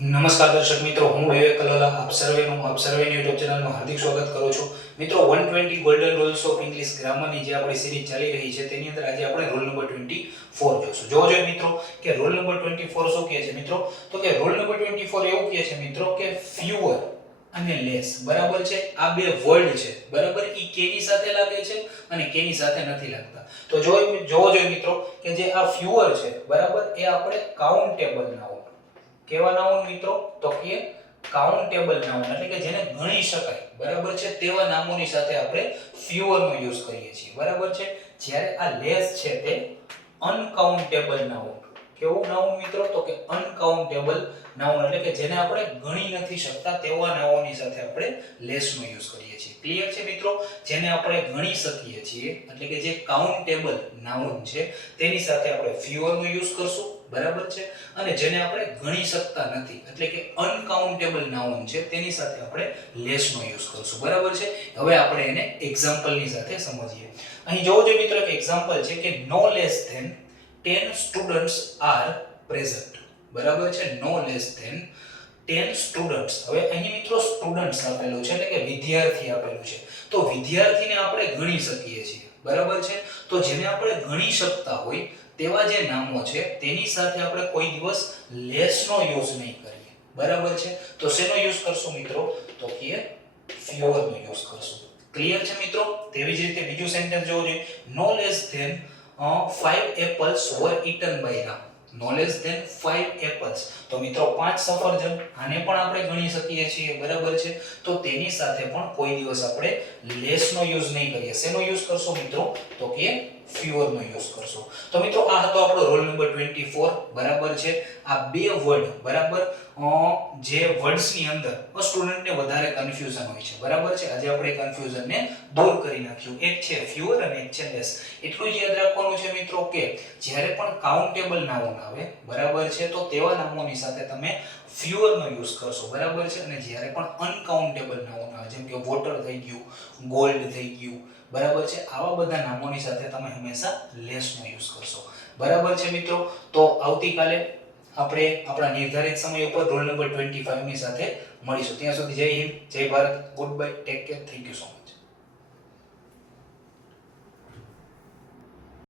નમસ્કાર દર્શક મિત્રો, હું વિવેક કલોલા આપ સર્વેનું યુટ્યુબ ચેનલમાં હાર્દિક સ્વાગત કરું છું. મિત્રો 120 ગોલ્ડન રૂલ્સ ઓફ ઇંગ્લિશ ગ્રામરની જે આપણી સિરીઝ ચાલી રહી છે તેની અંદર આજે આપણે રૂલ નંબર 24 જોશું. જોજો મિત્રો કે રૂલ નંબર 24 શું કહે છે મિત્રો? તો કે રૂલ નંબર 24 એવું કહે છે મિત્રો કે ફ્યુઅર અને લેસ, બરાબર છે, આ બે વર્ડ છે, બરાબર, ઈ કેની સાથે લાગે છે અને કેની સાથે નથી લાગતા. તો જોજો મિત્રો કે જે આ ફ્યુઅર છે, બરાબર, એ આપણે કાઉન્ટેબલ નાઉન, કેવા નાઉન મિત્રો? તો કે કાઉન્ટેબલ નાઉન, એટલે કે જેને ગણી શકાય, બરાબર છે, તેવા નામોની સાથે આપણે ફ્યુઅર નો યુઝ કરીએ છીએ, બરાબર છે. જ્યારે આ લેસ છે તે અનકાઉન્ટેબલ નાઉન, કેવું નાઉન મિત્રો? તો કે અનકાઉન્ટેબલ નાઉન, એટલે કે જેને આપણે ગણી નથી શકતા તેવા નાઉનની સાથે આપણે લેસ નો યુઝ કરીએ છીએ. ક્લિયર છે મિત્રો? જેને આપણે ગણી શકીએ છીએ, એટલે કે જે કાઉન્ટેબલ નાઉન છે તેની સાથે આપણે ફ્યુઅર નો યુઝ કરશું, બરાબર છે. અને જેને આપણે ગણી શકતા નથી, એટલે કે અનકાઉન્ટેબલ નાઉન છે, તેની સાથે આપણે લેસ નો યુઝ કરશું, બરાબર છે. હવે આપણે એને એક્ઝામ્પલ ની સાથે સમજીએ. અહીં જોજો મિત્રો એક એક્ઝામ્પલ છે કે no less than 10 students are present, બરાબર છે. no less than 10 students. હવે અહીં મિત્રો સ્ટુડન્ટ્સ આપેલું છે, એટલે કે વિદ્યાર્થી આપેલું છે. તો વિદ્યાર્થીને આપણે ગણી શકીએ છીએ, બરાબર છે. તો જેને આપણે ગણી શકતા હોય તેવા જે નામો છે તેની સાથે આપણે કોઈ દિવસ લેસ નો યુઝ નહીં કરીએ, બરાબર છે. તો શેનો યુઝ કરશું મિત્રો? તો કે ફ્યુઅર નો યુઝ કરશું. ક્લિયર છે મિત્રો? તેવી જ રીતે બીજું સેન્ટેન્સ જોવો જોઈએ. no less than 5 apples were eaten by Ram. no less than 5 apples. તો મિત્રો 5 સફરજન, આને પણ આપણે ગણી શકીએ છીએ, બરાબર છે. તો તેની સાથે પણ કોઈ દિવસ આપણે લેસ નો યુઝ નહીં કરીએ. શેનો યુઝ કરશો મિત્રો? તો કે ફ્યુઅર નો યુઝ કરશો. તો મિત્રો આ હતો આપણો રોલ નંબર 24, બરાબર છે. આ બે વર્ડ, બરાબર, જે વર્ડ્સ ની અંદર સ્ટુડન્ટ ને વધારે કન્ફ્યુઝન હોય છે, બરાબર છે. આજે આપણે કન્ફ્યુઝન ને દૂર કરી નાખ્યું. એક છે ફ્યુઅર અને એક છે લેસ. એટલું જ યાદ રાખવાનું છે મિત્રો કે જ્યારે પણ કાઉન્ટેબલ નાઉન આવે, બરાબર છે, તો તેવા નામોની સાથે તમે ફ્યુઅર નો યુઝ કરશો, બરાબર છે. અને જ્યારે પણ અનકાઉન્ટેબલ નાઉન આવે, જેમ કે વોટર થઈ ગયું, ગોલ્ડ થઈ ગયું, બરાબર છે, આવા બધા નામોની સાથે તમે હંમેશા લેસ નો યુઝ કરશો, બરાબર છે મિત્રો. તો આવતીકાલે આપણે આપણા નિર્ધારિત સમય ઉપર રોલ નંબર 25 ની સાથે મળીશું. ત્યાં સુધી જય હિન્દ, જય Bharat, good bye, take care, thank you so much.